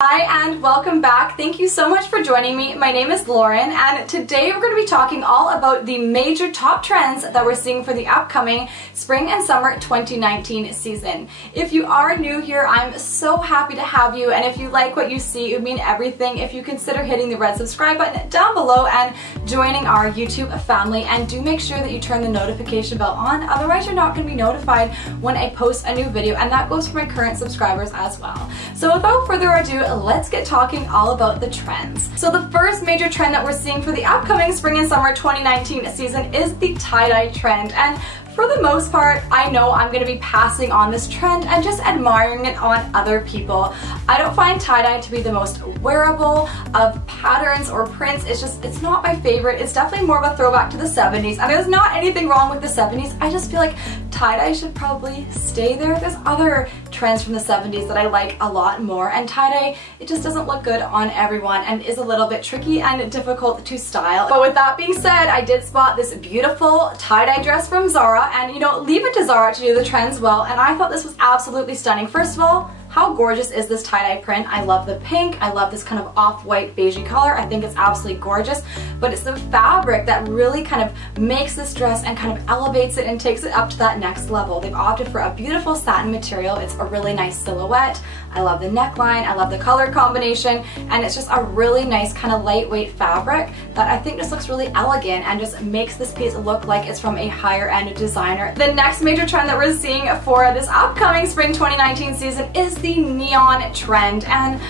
Hi and welcome back. Thank you so much for joining me. My name is Lauren and today we're going to be talking all about the major top trends that we're seeing for the upcoming spring and summer 2019 season. If you are new here, I'm so happy to have you, and if you like what you see, it would mean everything if you consider hitting the red subscribe button down below and joining our YouTube family, and do make sure that you turn the notification bell on, otherwise you're not going to be notified when I post a new video, and that goes for my current subscribers as well. So without further ado, let's get talking all about the trends. So the first major trend that we're seeing for the upcoming spring and summer 2019 season is the tie-dye trend, and for the most part, I know I'm going to be passing on this trend and just admiring it on other people. I don't find tie-dye to be the most wearable of patterns or prints. It's not my favorite. It's definitely more of a throwback to the 70s, and there's not anything wrong with the 70s. I just feel like tie-dye should probably stay there. There's other trends from the 70s that I like a lot more, and tie-dye, it just doesn't look good on everyone and is a little bit tricky and difficult to style. But with that being said, I did spot this beautiful tie-dye dress from Zara, and you know, leave it to Zara to do the trends well, and I thought this was absolutely stunning. First of all, how gorgeous is this tie-dye print? I love the pink, I love this kind of off-white beigey color. I think it's absolutely gorgeous, but it's the fabric that really kind of makes this dress and kind of elevates it and takes it up to that next level. They've opted for a beautiful satin material. It's a really nice silhouette. I love the neckline, I love the color combination, and it's just a really nice kind of lightweight fabric that I think just looks really elegant and just makes this piece look like it's from a higher end designer. The next major trend that we're seeing for this upcoming spring 2019 season is the neon trend, and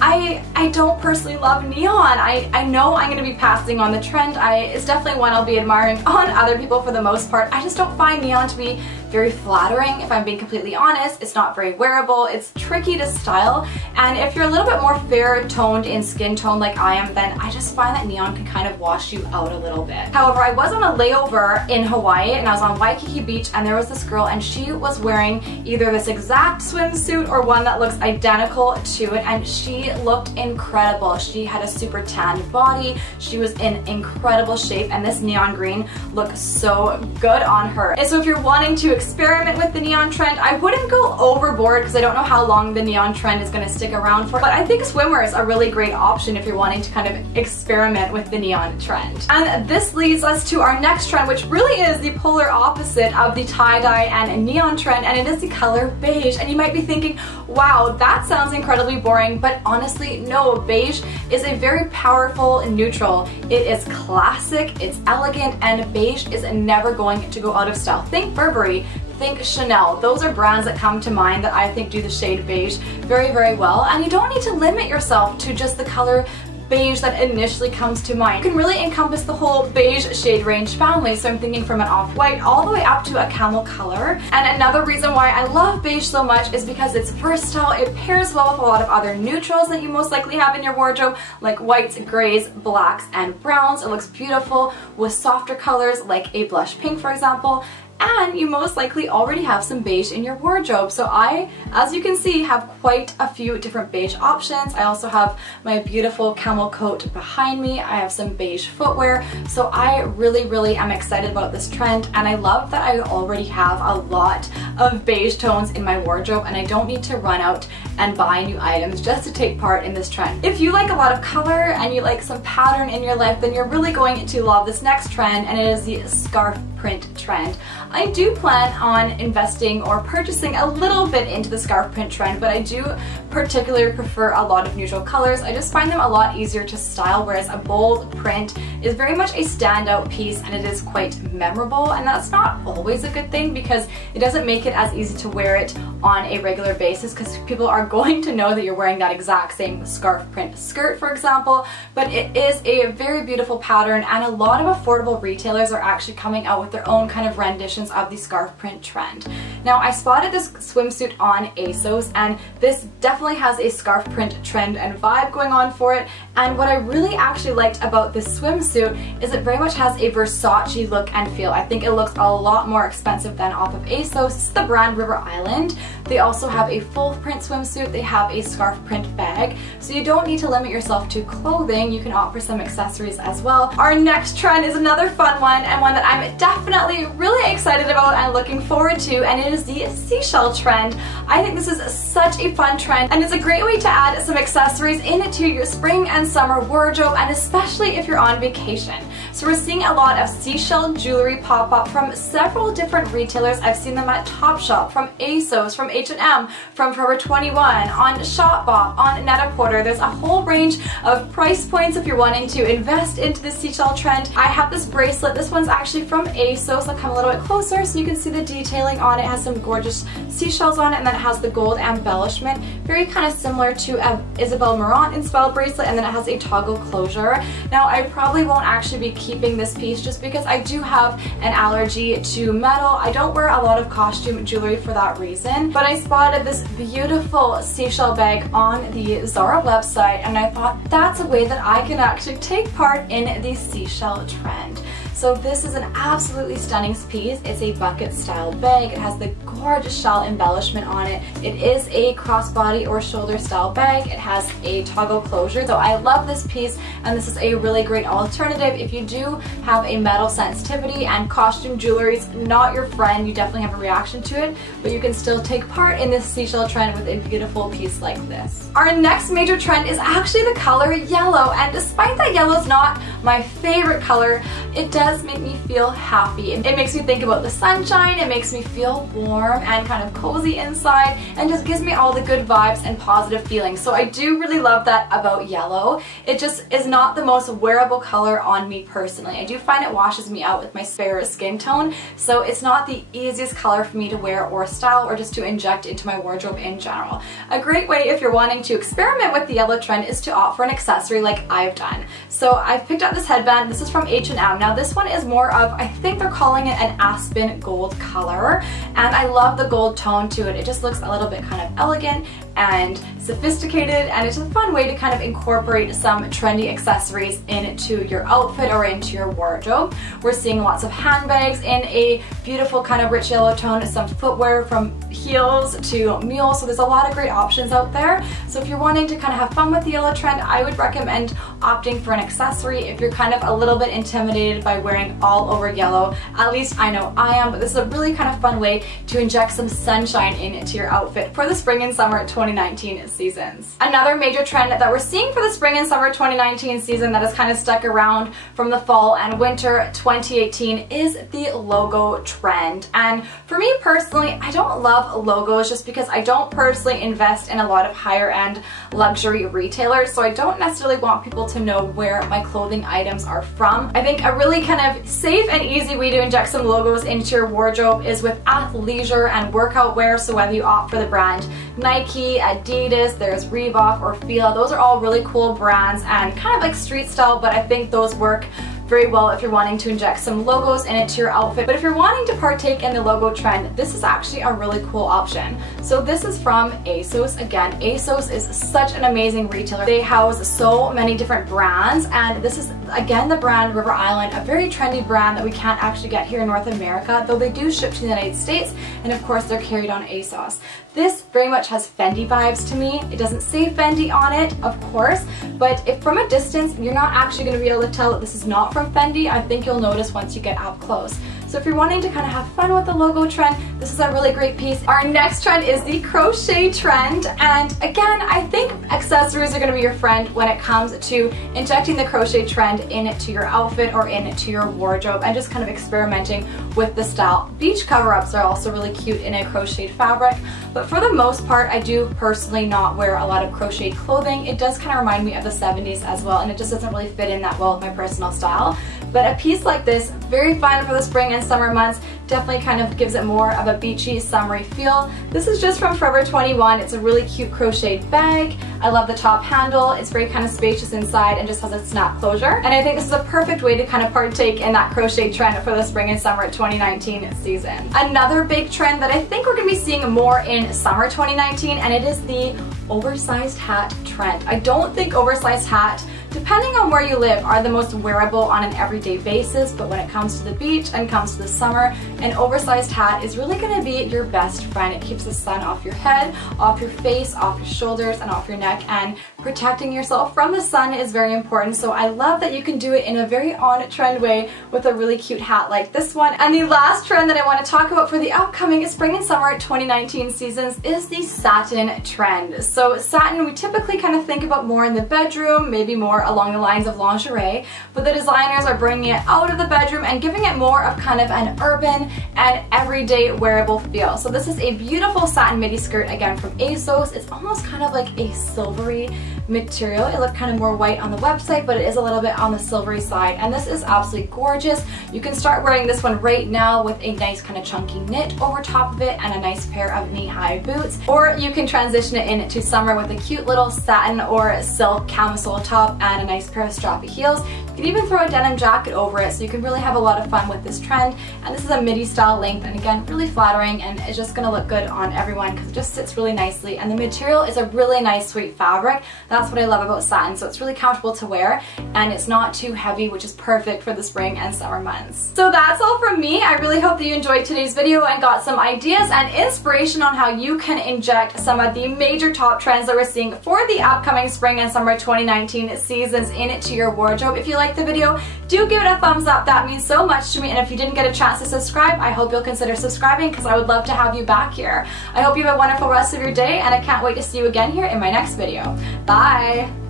I don't personally love neon. I know I'm going to be passing on the trend. It's definitely one I'll be admiring on other people for the most part. I just don't find neon to be very flattering, if I'm being completely honest. It's not very wearable, it's tricky to style, and if you're a little bit more fair toned in skin tone like I am, then I just find that neon can kind of wash you out a little bit. However, I was on a layover in Hawaii and I was on Waikiki Beach, and there was this girl and she was wearing either this exact swimsuit or one that looks identical to it, and she looked incredible. She had a super tanned body, she was in incredible shape, and this neon green looked so good on her. And so if you're wanting to experiment with the neon trend, I wouldn't go overboard because I don't know how long the neon trend is going to stick around for, but I think swimwear is a really great option if you're wanting to kind of experiment with the neon trend. And this leads us to our next trend, which really is the polar opposite of the tie-dye and neon trend, and it is the color beige. And you might be thinking, wow, that sounds incredibly boring, but honestly, no. Beige is a very powerful neutral. It is classic, it's elegant, and beige is never going to go out of style. Think Burberry, think Chanel. Those are brands that come to mind that I think do the shade beige very, very well, and you don't need to limit yourself to just the color beige that initially comes to mind. You can really encompass the whole beige shade range family, so I'm thinking from an off-white all the way up to a camel color. And another reason why I love beige so much is because it's versatile. It pairs well with a lot of other neutrals that you most likely have in your wardrobe, like whites, grays, blacks, and browns. It looks beautiful with softer colors like a blush pink, for example. And you most likely already have some beige in your wardrobe. So I, as you can see, have quite a few different beige options. I also have my beautiful camel coat behind me. I have some beige footwear. So I really am excited about this trend, and I love that I already have a lot of beige tones in my wardrobe, and I don't need to run out and buy new items just to take part in this trend. If you like a lot of color and you like some pattern in your life, then you're really going to love this next trend, and it is the scarf print trend. I do plan on investing or purchasing a little bit into the scarf print trend, but I do particularly prefer a lot of neutral colors. I just find them a lot easier to style, whereas a bold print is very much a standout piece and it is quite memorable, and that's not always a good thing because it doesn't make it as easy to wear it on a regular basis, because people are going to know that you're wearing that exact same scarf print skirt, for example. But it is a very beautiful pattern, and a lot of affordable retailers are actually coming out with their own kind of renditions of the scarf print trend. Now, I spotted this swimsuit on ASOS, and this definitely has a scarf print trend and vibe going on for it, and what I really actually liked about this swimsuit is it very much has a Versace look and feel. I think it looks a lot more expensive than off of ASOS. It's the brand River Island. They also have a full print swimsuit, they have a scarf print bag, so you don't need to limit yourself to clothing, you can opt for some accessories as well. Our next trend is another fun one, and one that I'm definitely really excited about and looking forward to, and it is the seashell trend. I think this is such a fun trend and it's a great way to add some accessories into your spring and summer wardrobe, and especially if you're on vacation. So we're seeing a lot of seashell jewelry pop up from several different retailers. I've seen them at Topshop, from ASOS, from H&M, from Forever 21, on Shopbop, on Net-a-Porter. There's a whole range of price points if you're wanting to invest into the seashell trend. I have this bracelet. This one's actually from ASOS. I'll come a little bit closer so you can see the detailing on it. It has some gorgeous seashells on it, and then it has the gold embellishment. Very kind of similar to Isabel Marant inspired bracelet, and then it has a toggle closure. Now I probably won't actually be keeping this piece just because I do have an allergy to metal. I don't wear a lot of costume jewelry for that reason, but I spotted this beautiful seashell bag on the Zara website, and I thought that's a way that I can actually take part in the seashell trend. So this is an absolutely stunning piece. It's a bucket style bag. It has the gorgeous shell embellishment on it. It is a crossbody or shoulder style bag. It has a toggle closure, though I love this piece, and this is a really great alternative if you do have a metal sensitivity and costume jewelry is not your friend. You definitely have a reaction to it, but you can still take part in this seashell trend with a beautiful piece like this. Our next major trend is actually the color yellow, and despite that yellow is not my favorite color, it does make me feel happy. It makes me think about the sunshine, it makes me feel warm and kind of cozy inside, and just gives me all the good vibes and positive feelings. So I do really love that about yellow. It just is not the most wearable color on me personally. I do find it washes me out with my fair skin tone, so it's not the easiest color for me to wear or style or just to inject into my wardrobe in general. A great way if you're wanting to experiment with the yellow trend is to opt for an accessory like I've done. So I've picked up this headband. This is from H&M. Now this one is more of, I think they're calling it an aspen gold color, and I love the gold tone to it. It just looks a little bit kind of elegant and sophisticated, and it's a fun way to kind of incorporate some trendy accessories into your outfit or into your wardrobe. We're seeing lots of handbags in a beautiful kind of rich yellow tone, some footwear from heels to mules, so there's a lot of great options out there. So if you're wanting to kind of have fun with the yellow trend, I would recommend opting for an accessory if you're kind of a little bit intimidated by wearing all over yellow. At least I know I am, but this is a really kind of fun way to inject some sunshine into your outfit for the spring and summer 2019 seasons. Another major trend that we're seeing for the spring and summer 2019 season that has kind of stuck around from the fall and winter 2018 is the logo trend. And for me personally, I don't love logos just because I don't personally invest in a lot of higher end luxury retailers, so I don't necessarily want people to know where my clothing items are from. I think a really kind of safe and easy way to inject some logos into your wardrobe is with athleisure and workout wear. So whether you opt for the brand Nike, Adidas, there's Reebok or Fila, those are all really cool brands and kind of like street style, but I think those work very well if you're wanting to inject some logos into your outfit. But if you're wanting to partake in the logo trend, this is actually a really cool option. So this is from ASOS. Again, ASOS is such an amazing retailer. They house so many different brands, and this is again the brand River Island, a very trendy brand that we can't actually get here in North America, though they do ship to the United States, and of course they're carried on ASOS. This very much has Fendi vibes to me. It doesn't say Fendi on it, of course, but if from a distance you're not actually going to be able to tell that this is not from Fendi, I think you'll notice once you get up close. So if you're wanting to kind of have fun with the logo trend, this is a really great piece. Our next trend is the crochet trend, and again, I think accessories are going to be your friend when it comes to injecting the crochet trend into your outfit or into your wardrobe and just kind of experimenting with the style. Beach cover-ups are also really cute in a crocheted fabric, but for the most part, I do personally not wear a lot of crocheted clothing. It does kind of remind me of the 70s as well, and it just doesn't really fit in that well with my personal style. But a piece like this, very fun for the spring and summer months, definitely kind of gives it more of a beachy, summery feel. This is just from Forever 21. It's a really cute crocheted bag. I love the top handle. It's very kind of spacious inside and just has a snap closure. And I think this is a perfect way to kind of partake in that crochet trend for the spring and summer 2019 season. Another big trend that I think we're going to be seeing more in summer 2019, and it is the oversized hat trend. I don't think oversized hat, depending on where you live, are the most wearable on an everyday basis, but when it comes to the beach and comes to the summer, an oversized hat is really going to be your best friend. It keeps the sun off your head, off your face, off your shoulders, and off your neck, and protecting yourself from the sun is very important. So I love that you can do it in a very on-trend way with a really cute hat like this one. And the last trend that I want to talk about for the upcoming spring and summer 2019 seasons is the satin trend. So satin we typically kind of think about more in the bedroom, maybe more along the lines of lingerie, but the designers are bringing it out of the bedroom and giving it more of kind of an urban and everyday wearable feel. So this is a beautiful satin midi skirt, again from ASOS. It's almost kind of like a silvery material. It looked kind of more white on the website, but it is a little bit on the silvery side, and this is absolutely gorgeous. You can start wearing this one right now with a nice kind of chunky knit over top of it and a nice pair of knee-high boots, or you can transition it into summer with a cute little satin or silk camisole top and a nice pair of strappy heels. You can even throw a denim jacket over it, so you can really have a lot of fun with this trend. And this is a midi style length, and again really flattering, and it's just going to look good on everyone because it just sits really nicely, and the material is a really nice sweet fabric. That's what I love about satin. So it's really comfortable to wear and it's not too heavy, which is perfect for the spring and summer months. So that's all from me. I really hope that you enjoyed today's video and got some ideas and inspiration on how you can inject some of the major top trends that we're seeing for the upcoming spring and summer 2019 seasons into your wardrobe. If you liked the video, do give it a thumbs up. That means so much to me. And if you didn't get a chance to subscribe, I hope you'll consider subscribing because I would love to have you back here. I hope you have a wonderful rest of your day, and I can't wait to see you again here in my next video. Bye!